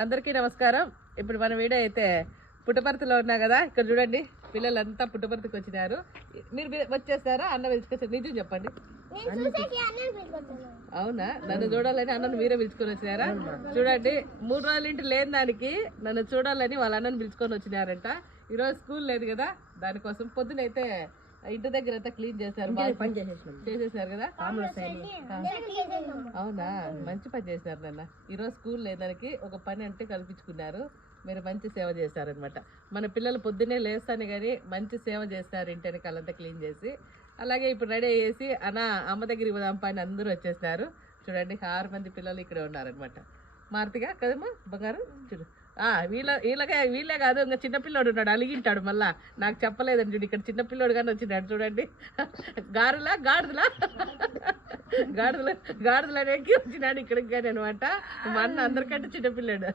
అందరికీ నమస్కారం. ఇప్పుడు మన వీడియో అయితే పుట్టపర్తిలో ఉన్నా కదా, ఇక్కడ చూడండి పిల్లలంతా పుట్టపర్తికి వచ్చినారు. మీరు వచ్చేస్తారా? అన్న పిలుచుకొచ్చారు, నిజం చెప్పండి. అవునా? నన్ను చూడాలని అన్నను మీరే పిలుచుకొని వచ్చినారా? చూడండి, 3 రోజుల ఇంటి లేని దానికి నన్ను చూడాలని వాళ్ళ అన్నను పిలుచుకొని వచ్చినారంట. ఈరోజు స్కూల్ లేదు కదా, దానికోసం పొద్దునైతే ఇంటి దగ్గర అంతా క్లీన్ చేశారు, పని చేసేసారు కదా. అవునా? మంచి పని చేసినారు నాన్న. ఈరోజు స్కూల్ లేదానికి ఒక పని అంటే కల్పించుకున్నారు. మీరు మంచి సేవ చేస్తారనమాట. మన పిల్లలు పొద్దున్నే లేస్తాను కానీ మంచి సేవ చేస్తారు, ఇంటి వెనకాలంతా క్లీన్ చేసి. అలాగే ఇప్పుడు రెడీ అయ్యేసి అమ్మ దగ్గరికి పోదాం పని అందరూ వచ్చేసినారు. చూడండి 6 మంది పిల్లలు ఇక్కడే ఉన్నారనమాట. మారుతిగా కదమ్మా బంగారు? చూడు, వీళ్ళే కాదు, ఇంకా చిన్నపిల్లోడు ఉన్నాడు, అలిగింటాడు మళ్ళా. నాకు చెప్పలేదండి చూడు, ఇక్కడ చిన్నపిల్లోడు కానీ వచ్చినాడు చూడండి. గాడిదలు ఎక్కి వచ్చినాడు ఇక్కడికి కానీ అనమాట. మా అన్న అందరికంటే చిన్నపిల్లాడు.